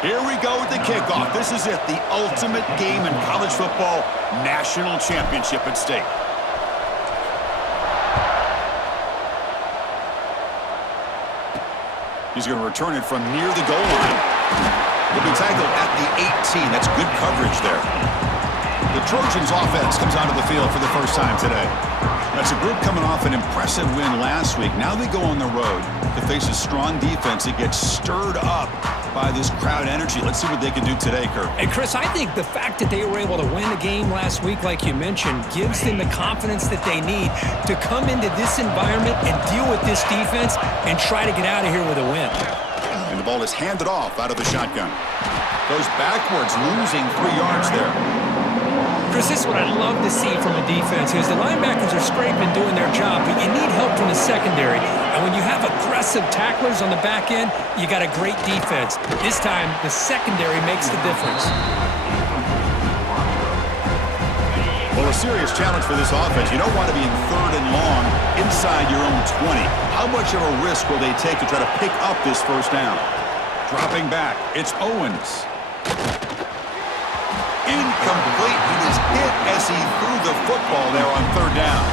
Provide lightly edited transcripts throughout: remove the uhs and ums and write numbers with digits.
Here we go with the kickoff. This is it, the ultimate game in college football, national championship at stake. He's going to return it from near the goal line. He'll be tackled at the 18. That's good coverage there. The Trojans offense comes onto the field for the first time today. That's a group coming off an impressive win last week. Now they go on the road to face a strong defense that gets stirred up by this crowd energy. Let's see what they can do today, Kirk. And Chris, I think the fact that they were able to win the game last week, like you mentioned, gives them the confidence that they need to come into this environment and deal with this defense and try to get out of here with a win. And the ball is handed off out of the shotgun. Goes backwards, losing 3 yards there. Chris, this is what I'd love to see from a defense is the linebackers are scraping doing their job, but you need help from the secondary. And when you have aggressive tacklers on the back end, you got a great defense. This time, the secondary makes the difference. Well, a serious challenge for this offense. You don't want to be in 3rd and long inside your own 20. How much of a risk will they take to try to pick up this first down? Dropping back, it's Owens. Incomplete. He was hit as he threw the football there on 3rd down.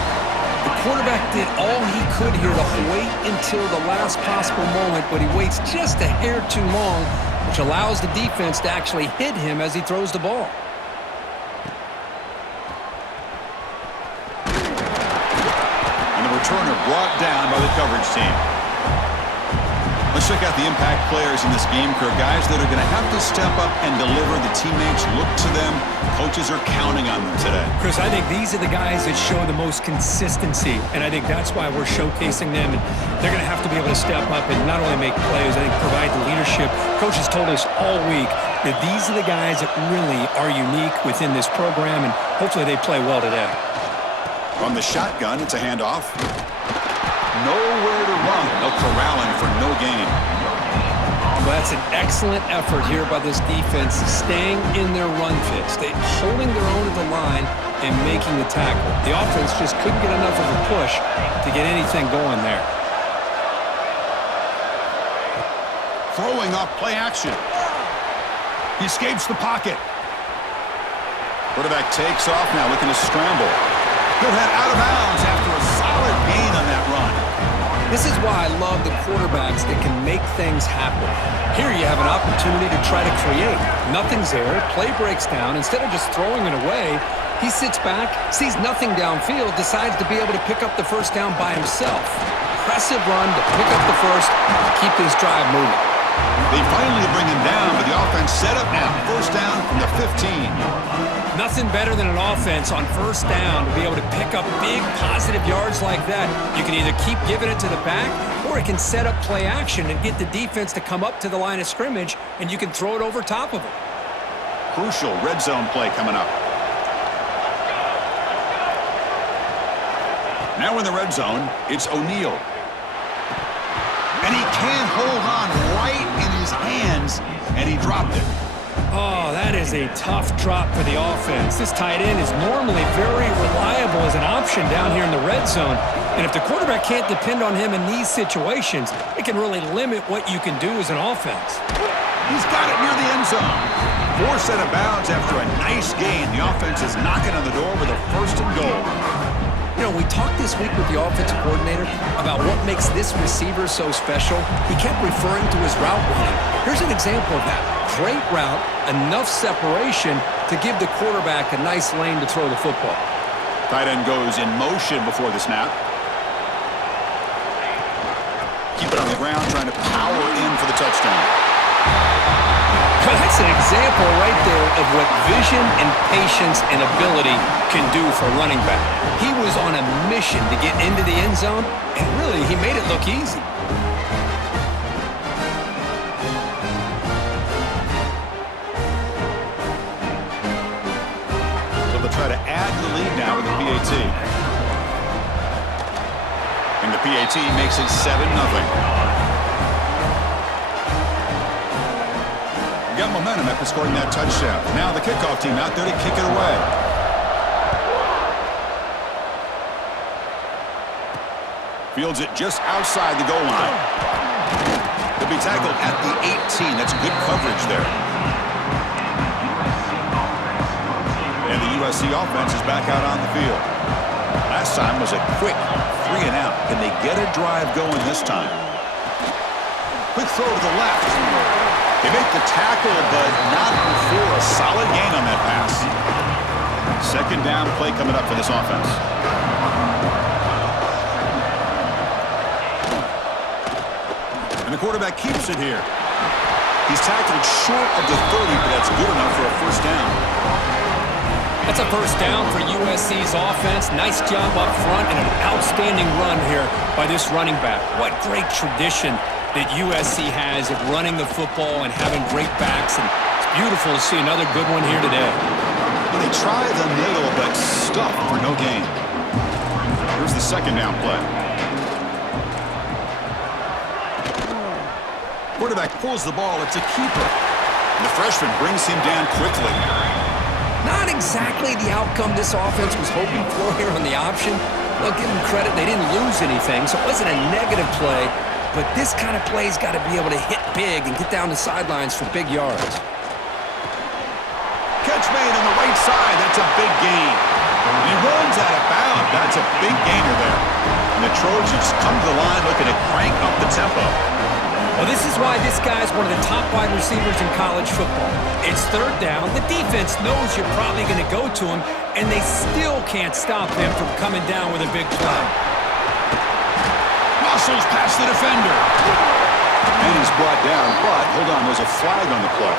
The quarterback did all he could here to wait until the last possible moment, but he waits just a hair too long, which allows the defense to actually hit him as he throws the ball. And the returner brought down by the coverage team. Let's check out the impact players in this game, Kirk. Guys that are going to have to step up and deliver. The teammates look to them. Coaches are counting on them today. Chris, I think these are the guys that show the most consistency, and I think that's why we're showcasing them. And they're going to have to be able to step up and not only make plays, I think provide the leadership. Coach has told us all week that these are the guys that really are unique within this program, and hopefully they play well today. From the shotgun, it's a handoff. Nowhere to run. No corralling for no gain. Well, that's an excellent effort here by this defense, staying in their run fits. They holding their own at the line and making the tackle. The offense just couldn't get enough of a push to get anything going there. Throwing off play action. He escapes the pocket. Quarterback takes off now, looking to scramble. He'll head out of bounds after a solid gain on that run. This is why I love the quarterbacks that can make things happen. Here you have an opportunity to try to create. Nothing's there. Play breaks down. Instead of just throwing it away, he sits back, sees nothing downfield, decides to be able to pick up the first down by himself. Impressive run to pick up the first, keep this drive moving. They finally bring him down, but the offense set up now. First down from the 15. Nothing better than an offense on first down to be able to pick up big positive yards like that. You can either keep giving it to the back, or it can set up play action and get the defense to come up to the line of scrimmage, and you can throw it over top of them. Crucial red zone play coming up. Now in the red zone, it's O'Neal. And he can't hold on right in his hands, and he dropped it. Oh, that is a tough drop for the offense. This tight end is normally very reliable as an option down here in the red zone. And if the quarterback can't depend on him in these situations, it can really limit what you can do as an offense. He's got it near the end zone. Forced out of bounds after a nice gain. The offense is knocking on the door with a 1st and goal. You know, we talked this week with the offensive coordinator about what makes this receiver so special. He kept referring to his route running. Here's an example of that. Great route, enough separation to give the quarterback a nice lane to throw the football. Tight end goes in motion before the snap. Keep it on the ground, trying to power in for the touchdown. That's an example right there of what vision and patience and ability can do for a running back. He was on a mission to get into the end zone, and really, he made it look easy. So they'll try to add to the lead now with the PAT. And the PAT makes it 7-0. Got momentum after scoring that touchdown. Now the kickoff team out there to kick it away. Fields it just outside the goal line. He'll be tackled at the 18. That's good coverage there. And the USC offense is back out on the field. Last time was a quick 3 and out. Can they get a drive going this time? Quick throw to the left. They make the tackle, but not before a solid gain on that pass. Second down play coming up for this offense. And the quarterback keeps it here. He's tackled short of the 30, but that's good enough for a first down. That's a first down for USC's offense. Nice job up front and an outstanding run here by this running back. What great tradition that USC has of running the football and having great backs. And it's beautiful to see another good one here today. Well, they try the middle, but stuff for no gain. Here's the second down play. Quarterback pulls the ball. It's a keeper. And the freshman brings him down quickly. Not exactly the outcome this offense was hoping for here on the option. They'll give them credit. They didn't lose anything, so it wasn't a negative play. But this kind of play's got to be able to hit big and get down the sidelines for big yards. Catch made on the right side. That's a big gain. And he runs out of bounds. That's a big gainer there. And the Trojans come to the line looking to crank up the tempo. Well, this is why this guy's one of the top wide receivers in college football. It's third down. The defense knows you're probably going to go to him, and they still can't stop him from coming down with a big play. Muscles past the defender. And he's brought down, but hold on, there's a flag on the play.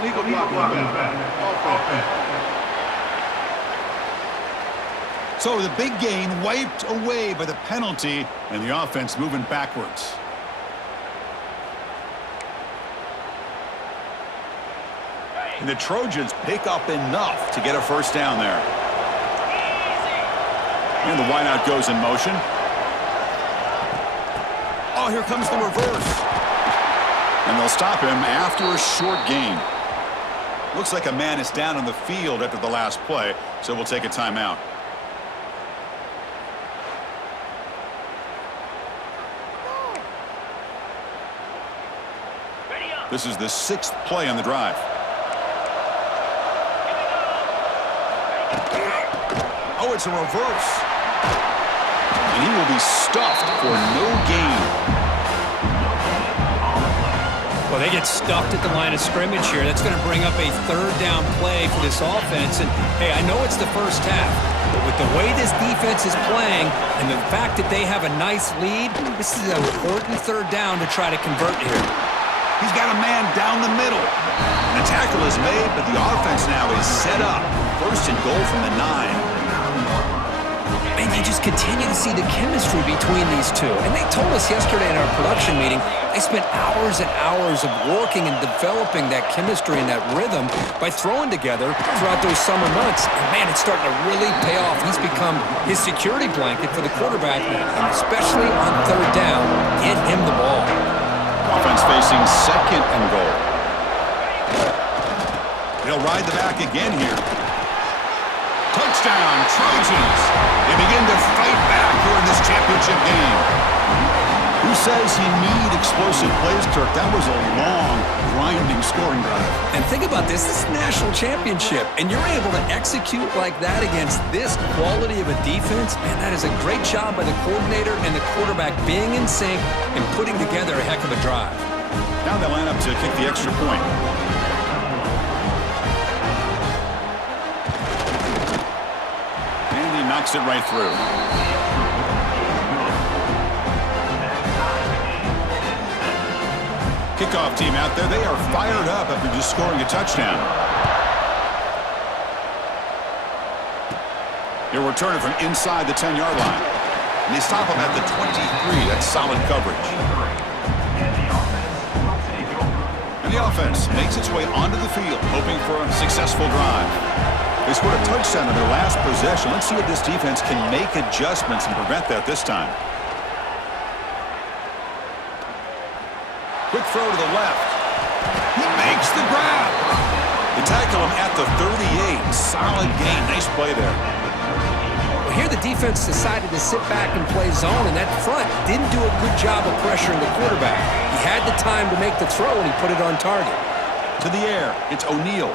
Illegal block. So the big gain wiped away by the penalty, and the offense moving backwards. And the Trojans pick up enough to get a first down there. And the wideout goes in motion. Oh, here comes the reverse. And they'll stop him after a short gain. Looks like a man is down on the field after the last play, so we'll take a timeout. This is the 6th play on the drive. Oh, it's a reverse. And he will be stuffed for no gain. Well, they get stuffed at the line of scrimmage here. That's going to bring up a third down play for this offense. And, hey, I know it's the first half, but with the way this defense is playing and the fact that they have a nice lead, this is an important third down to try to convert here. He's got a man down the middle. And the tackle is made, but the offense now is set up. First and goal from the 9. And you just continue to see the chemistry between these two. And they told us yesterday in our production meeting, they spent hours and hours of working and developing that chemistry and that rhythm by throwing together throughout those summer months. And, man, it's starting to really pay off. He's become his security blanket for the quarterback, and especially on third down, get him the ball. Offense facing second and goal. He'll ride the back again here. Touchdown, Trojans. They begin to fight back here in this championship game. Who says you need explosive plays, Kirk? That was a long, grinding scoring drive. And think about this. This is a national championship, and you're able to execute like that against this quality of a defense. Man, that is a great job by the coordinator and the quarterback being in sync and putting together a heck of a drive. Now they line up to kick the extra point. And he knocks it right through. Kickoff team out there. They are fired up after just scoring a touchdown. He'll return it from inside the 10-yard line. And they stop him at the 23. That's solid coverage. And the offense makes its way onto the field, hoping for a successful drive. They scored a touchdown in their last possession. Let's see if this defense can make adjustments and prevent that this time. Quick throw to the left. He makes the grab. They tackle him at the 38. Solid gain. Nice play there. Well, here the defense decided to sit back and play zone, and that front didn't do a good job of pressuring the quarterback. He had the time to make the throw, and he put it on target. To the air, it's O'Neal.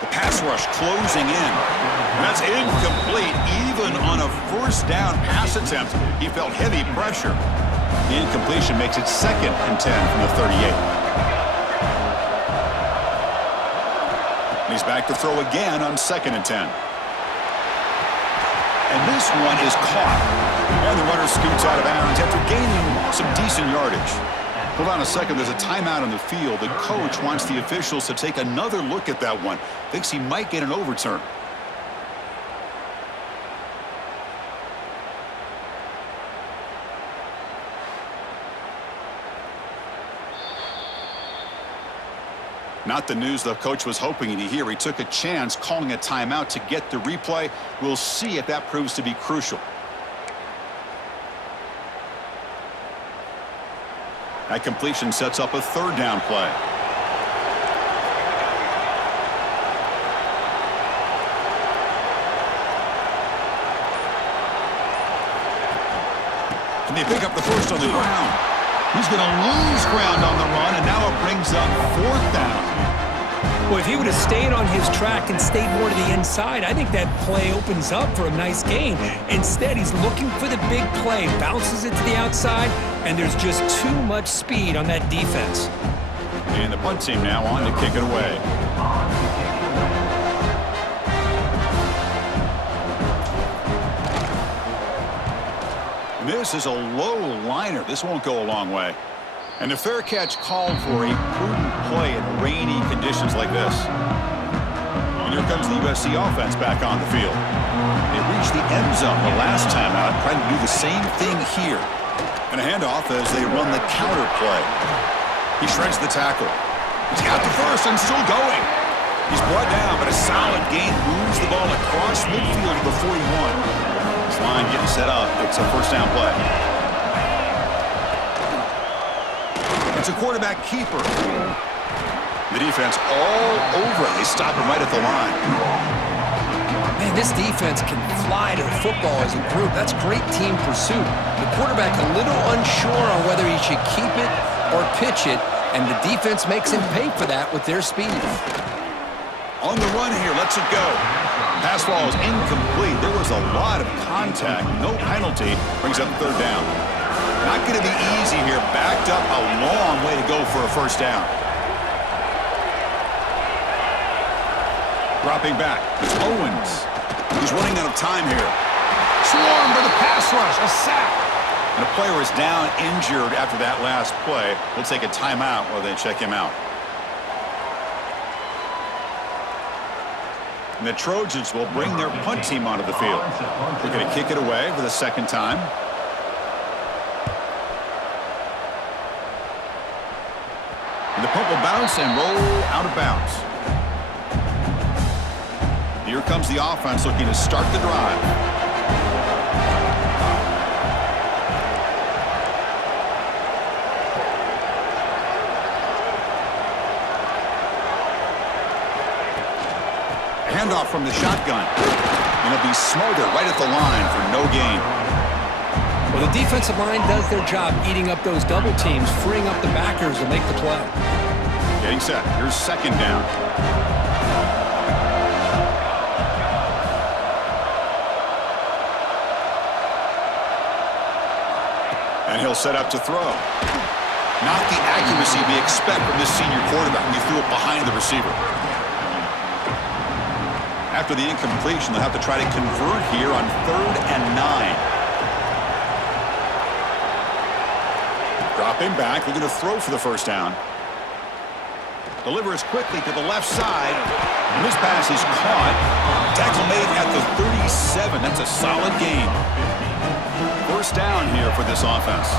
The pass rush closing in. That's incomplete. Even on a first down pass attempt, he felt heavy pressure. The incompletion makes it 2nd and 10 from the 38. He's back to throw again on 2nd and 10. And this one is caught. And the runner scoots out of bounds after gaining some decent yardage. Hold on a second. There's a timeout on the field. The coach wants the officials to take another look at that one. Thinks he might get an overturn. Not the news the coach was hoping to hear. He took a chance calling a timeout to get the replay. We'll see if that proves to be crucial. That completion sets up a 3rd down play. Can they pick up the first on the ground? He's going to lose ground on the run, and now it brings up 4th down. Well, if he would have stayed on his track and stayed more to the inside, I think that play opens up for a nice gain. Instead, he's looking for the big play, bounces it to the outside, and there's just too much speed on that defense. And the punt team now on to kick it away. This is a low liner. This won't go a long way. And the fair catch called for a prudent play in rainy conditions like this. And here comes the USC offense back on the field. They reached the end zone the last time out, trying to do the same thing here. And a handoff as they run the counter play. He shreds the tackle. He's got the first and still going. He's brought down, but a solid gain moves the ball across midfield to the 41. This line getting set up. It's a first down play. It's a quarterback keeper. The defense all over it. They stop him right at the line. Man, this defense can fly to the football as a group. That's great team pursuit. The quarterback a little unsure on whether he should keep it or pitch it, and the defense makes him pay for that with their speed. On the run here, lets it go. Pass ball is incomplete. There was a lot of contact. No penalty. Brings up 3rd down. Not going to be easy here. Backed up a long way to go for a first down. Dropping back. It's Owens. He's running out of time here. Swarmed by the pass rush. A sack. And a player is down injured after that last play. We'll take a timeout while they check him out. And the Trojans will bring their punt team onto the field. They're going to kick it away for the 2nd time. And the punt will bounce and roll out of bounds. Here comes the offense looking to start the drive. Handoff from the shotgun. And it'll be Smarter right at the line for no gain. Well, the defensive line does their job eating up those double teams, freeing up the backers to make the play. Getting set. Here's 2nd down. And he'll set up to throw. Not the accuracy we expect from this senior quarterback. He threw it behind the receiver. After the incompletion, they'll have to try to convert here on 3rd and 9. Dropping back, looking to throw for the first down. Delivers quickly to the left side. And this pass is caught. Tackle made at the 37. That's a solid gain. First down here for this offense.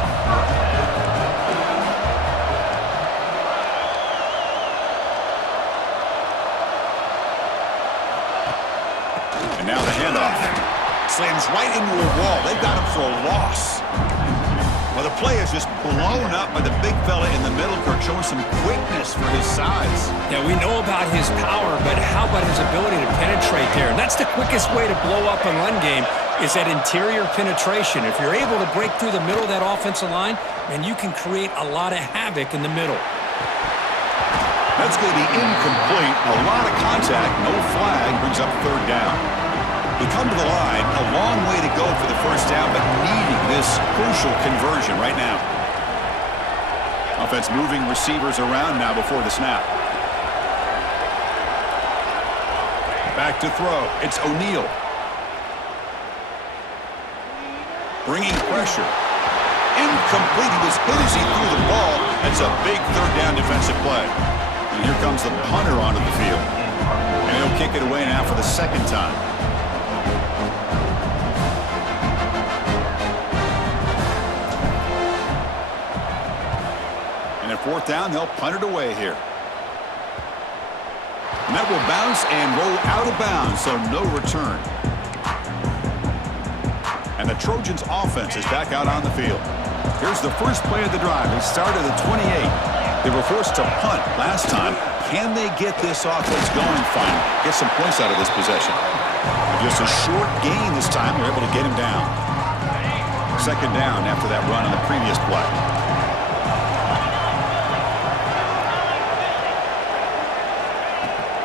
And now the handoff. Slams right into a wall. They've got him for a loss. Well, the play is just blown up by the big fella in the middle, Kirk, showing some quickness for his size. Yeah, we know about his power, but how about his ability to penetrate there? And that's the quickest way to blow up a run game is that interior penetration. If you're able to break through the middle of that offensive line, then you can create a lot of havoc in the middle. That's going to be incomplete. A lot of contact. No flag. Brings up third down. We come to the line. A long way to go for the first down, but needing this crucial conversion right now. Offense moving receivers around now before the snap. Back to throw. It's O'Neal. Bringing pressure. Incomplete. He was hit as he threw the ball. That's a big third down defensive play. And here comes the punter onto the field. And he'll kick it away now for the second time. And at fourth down, they'll punt it away here. And that will bounce and roll out of bounds, so no return. And the Trojans' offense is back out on the field. Here's the first play of the drive. They started at the 28. They were forced to punt last time. Can they get this offense going finally? Get some points out of this possession. Just a short gain this time. They're able to get him down. Second down after that run on the previous play.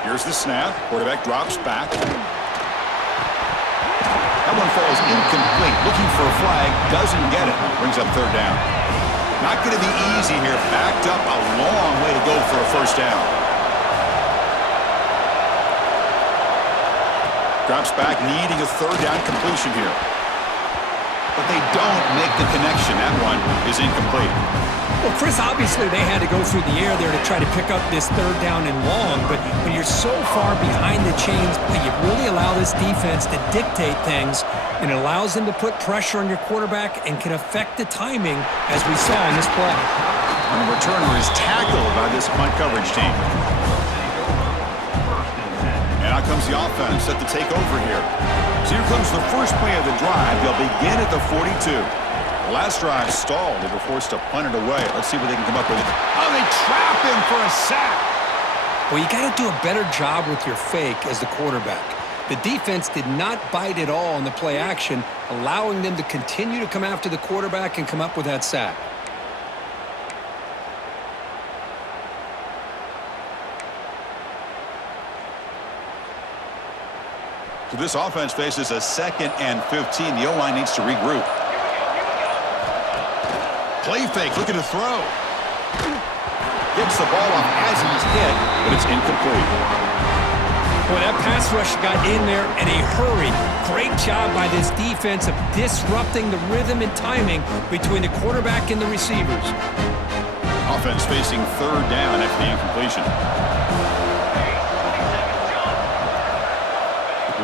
Here's the snap. Quarterback drops back. That one falls incomplete. Looking for a flag. Doesn't get it. Brings up third down. Not going to be easy here. Backed up a long way to go for a first down. Drops back, needing a third down completion here. But they don't make the connection. That one is incomplete. Well, Chris, obviously they had to go through the air there to try to pick up this third down and long, but when you're so far behind the chains, you really allow this defense to dictate things, and it allows them to put pressure on your quarterback and can affect the timing, as we saw in this play. And the returner is tackled by this punt coverage team. And out comes the offense set to take over here. So here comes the first play of the drive. They'll begin at the 42. The last drive stalled. They were forced to punt it away. Let's see what they can come up with. Oh, they trap him for a sack. Well, you got to do a better job with your fake as the quarterback. The defense did not bite at all on the play action, allowing them to continue to come after the quarterback and come up with that sack. So this offense faces a 2nd and 15. The O-line needs to regroup. Play fake, looking to throw. Gets the ball off as he's hit, but it's incomplete. Boy, that pass rush got in there in a hurry. Great job by this defense of disrupting the rhythm and timing between the quarterback and the receivers. Offense facing third down after the incompletion.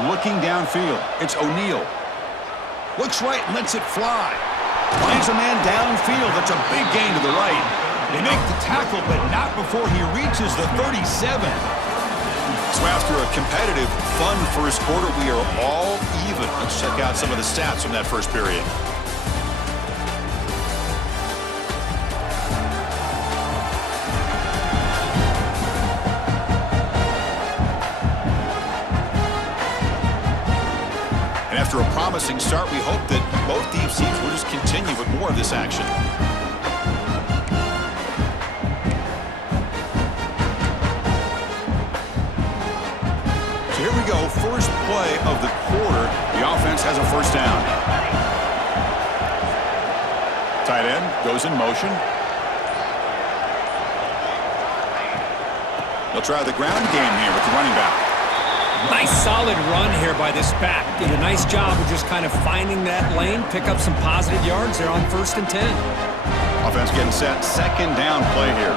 Looking downfield, it's O'Neal. Looks right, lets it fly. Finds a man downfield. That's a big gain to the right. They make the tackle, but not before he reaches the 37. So after a competitive, fun first quarter, we are all even. Let's check out some of the stats from that first period. After a promising start, we hope that both teams will just continue with more of this action. So here we go, first play of the quarter. The offense has a first down. Tight end goes in motion. They'll try the ground game here with the running back. Nice solid run here by this back. Did a nice job of just kind of finding that lane, pick up some positive yards there on 1st and 10. Offense getting set, second down play here.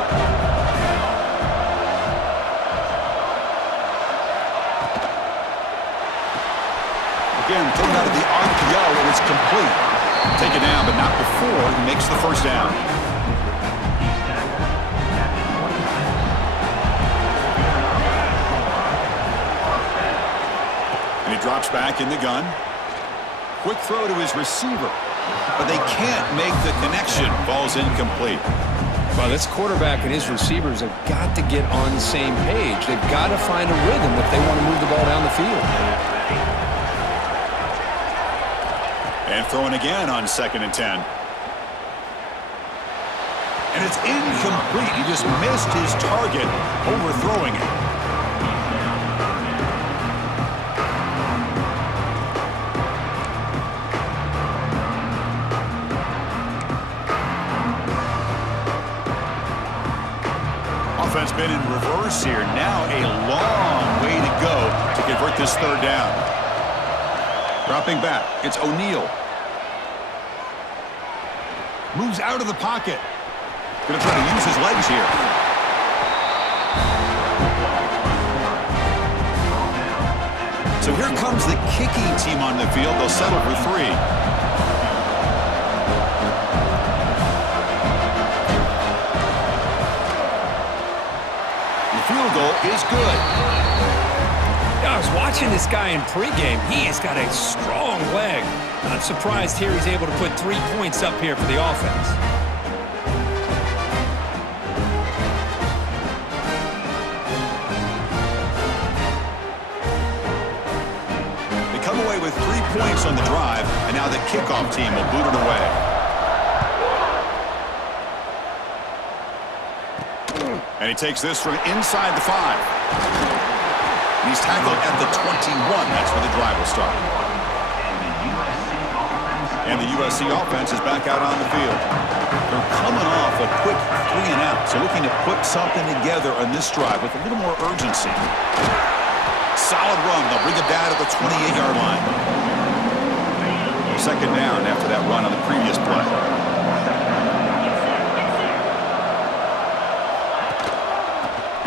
Again, thrown out of the RPO, and it's complete. Take it down, but not before he makes the first down. Drops back in the gun. Quick throw to his receiver. but they can't make the connection. Ball's incomplete. Well, this quarterback and his receivers have got to get on the same page. They've got to find a rhythm if they want to move the ball down the field. And throwing again on 2nd and 10. And it's incomplete. He just missed his target, overthrowing it. Offense been in reverse here. Now a long way to go to convert this 3rd down. Dropping back, it's O'Neal. Moves out of the pocket. Going to try to use his legs here. So here comes the kicking team on the field. They'll settle for 3. The field goal is good. I was watching this guy in pregame. He has got a strong leg. Not surprised here he's able to put 3 points up here for the offense. They come away with 3 points on the drive, and now the kickoff team will boot it away. And he takes this from inside the 5. He's tackled at the 21. That's where the drive will start. And the USC offense is back out on the field. They're coming off a quick 3 and out, so looking to put something together on this drive with a little more urgency. Solid run. They'll bring it down to the 28-yard line. 2nd down after that run on the previous play.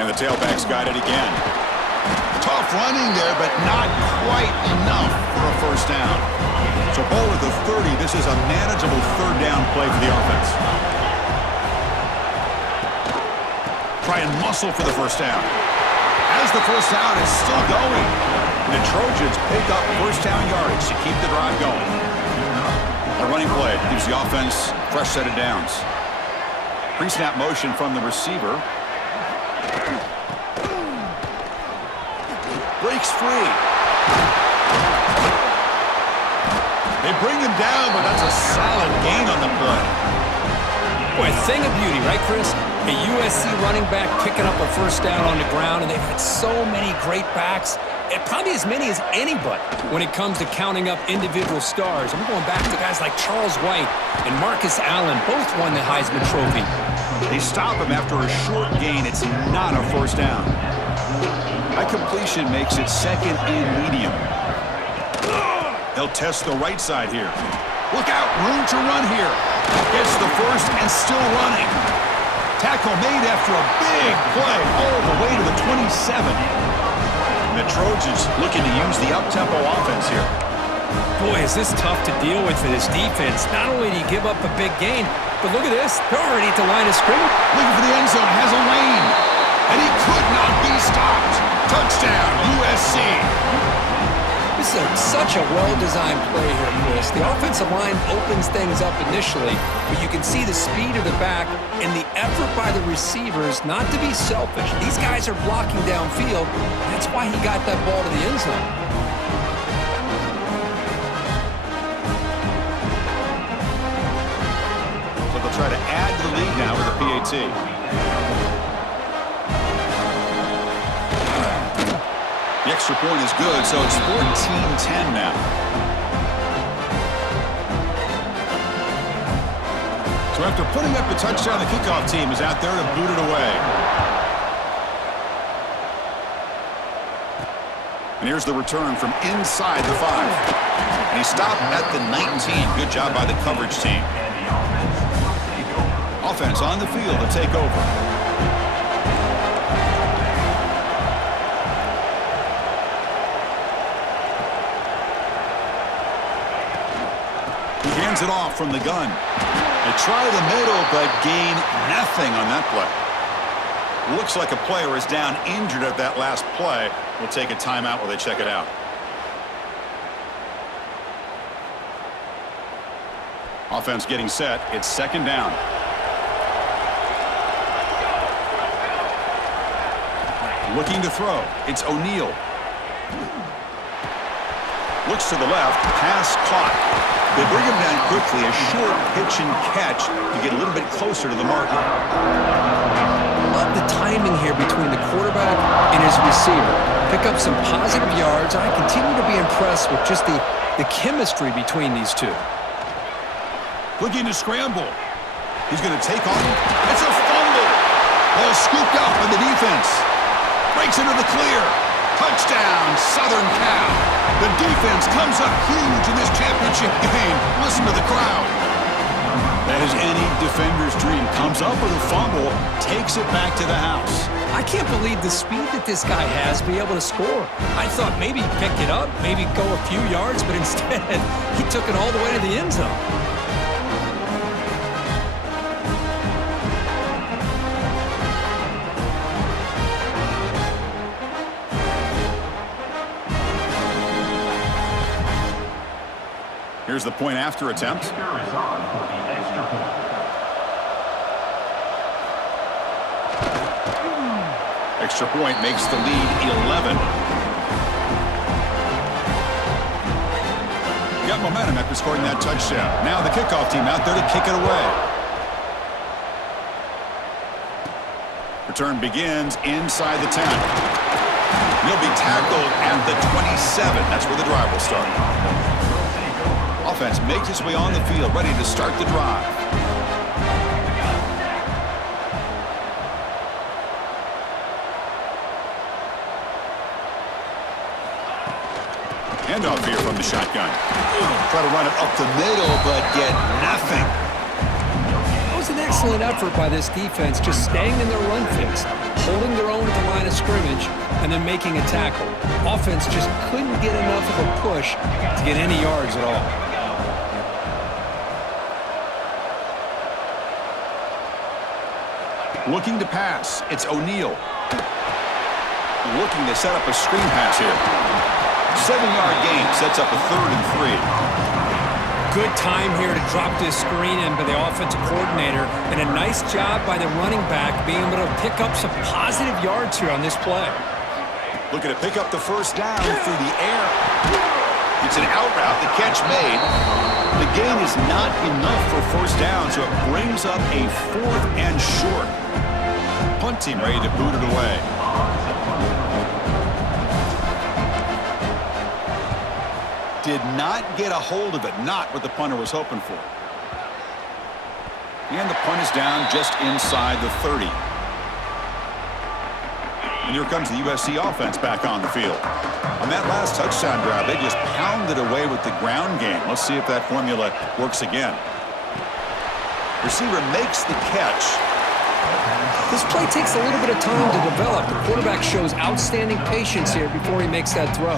And the tailback's got it again. Tough running there, but not quite enough for a 1st down. So ball at the 30. This is a manageable 3rd down play for the offense. Try and muscle for the 1st down. As the 1st down is still going, the Trojans pick up 1st down yardage to keep the drive going. A running play gives the offense a fresh set of downs. Pre-snap motion from the receiver. Breaks free. They bring him down, but that's a solid gain on the play. Boy, a thing of beauty, right, Chris? A USC running back picking up a 1st down on the ground, and they've had so many great backs, and probably as many as anybody when it comes to counting up individual stars. I'm going back to guys like Charles White and Marcus Allen. Both won the Heisman Trophy. They stop him after a short gain. It's not a 1st down. High completion makes it 2nd and medium. They'll test the right side here. Look out, room to run here. Gets the 1st and still running. Tackle made after a big play all the way to the 27. And the Trojans looking to use the up-tempo offense here. Boy, is this tough to deal with for this defense. Not only do you give up a big gain, but look at this. They're already at the line of scrimmage. Looking for the end zone, has a lane. And he could not be stopped. Touchdown, USC. This is such a well-designed play here, Chris. The offensive line opens things up initially, but you can see the speed of the back and the effort by the receivers not to be selfish. These guys are blocking downfield. That's why he got that ball to the end zone. So they'll try to add to the lead now with a PAT. The extra point is good, so it's 14-10 now. So after putting up the touchdown, the kickoff team is out there to boot it away. And here's the return from inside the 5. And he stopped at the 19. Good job by the coverage team. Offense on the field to take over. Hands it off from the gun. They try the middle, but gain nothing on that play. Looks like a player is down injured at that last play. We'll take a timeout while they check it out. Offense getting set. It's second down. Looking to throw. It's O'Neal. Looks to the left. Pass caught. They bring him down quickly. A short pitch and catch to get a little bit closer to the marker. Love the timing here between the quarterback and his receiver. Pick up some positive yards. I continue to be impressed with just the chemistry between these two. Looking to scramble. He's going to take on. It's a fumble. Ball scooped up by the defense. Breaks into the clear. Touchdown, Southern Cal. The defense comes up huge in this championship game. Listen to the crowd. That is any defender's dream. Comes up with a fumble, takes it back to the house. I can't believe the speed that this guy has to be able to score. I thought maybe pick it up, maybe go a few yards, but instead he took it all the way to the end zone. Here's the point after attempt. Extra point makes the lead 11. Got momentum after scoring that touchdown. Now the kickoff team out there to kick it away. Return begins inside the 10. He'll be tackled at the 27. That's where the drive will start. Offense makes its way on the field, ready to start the drive. Handoff here from the shotgun. Try to run it up the middle, but get nothing. That was an excellent effort by this defense, just staying in their run fix, holding their own at the line of scrimmage, and then making a tackle. Offense just couldn't get enough of a push to get any yards at all. Looking to pass. It's O'Neal. Looking to set up a screen pass here. 7-yard gain sets up a 3rd and 3. Good time here to drop this screen in by the offensive coordinator, and a nice job by the running back being able to pick up some positive yards here on this play. Looking to pick up the first down through the air. It's an out route. The catch made. The gain is not enough for first down, so it brings up a 4th and short. Punt team ready to boot it away. Did not get a hold of it. Not what the punter was hoping for. And the punt is down just inside the 30. And here comes the USC offense back on the field. On that last touchdown drive, they just pounded away with the ground game. Let's see if that formula works again. Receiver makes the catch. This play takes a little bit of time to develop. The quarterback shows outstanding patience here before he makes that throw.